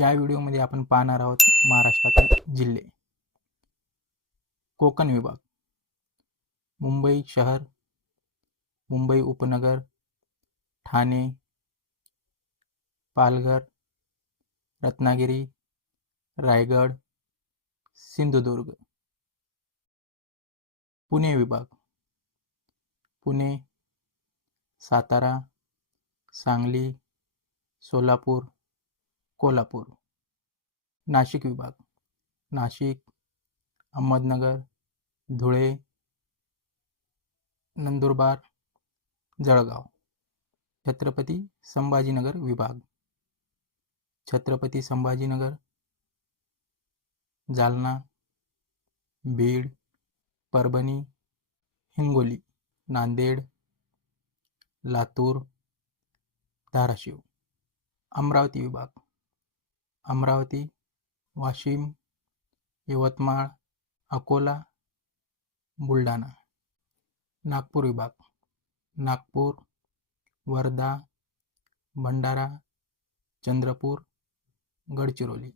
या व्हिडिओमध्ये आपण पाहणार आहोत महाराष्ट्रातील जिल्हे. कोकण विभाग. मुंबई शहर मुंबई उपनगर ठाणे पालघर रत्नागिरी रायगड सिंधुदुर्ग. पुणे विभाग. पुणे सातारा सांगली सोलापूर कोल्हापूर नाशिक विभाग. नाशिक अहमदनगर धुळे नंदुरबार जळगाव. छत्रपती संभाजीनगर विभाग. छत्रपती संभाजीनगर जालना बीड परभणी हिंगोली नांदेड लातूर धाराशिव. अमरावती विभाग. अमरावती वाशिम यवतमाळ अकोला बुलढाणा. नागपूर विभाग. नागपूर वर्धा भंडारा चंद्रपूर गडचिरोली.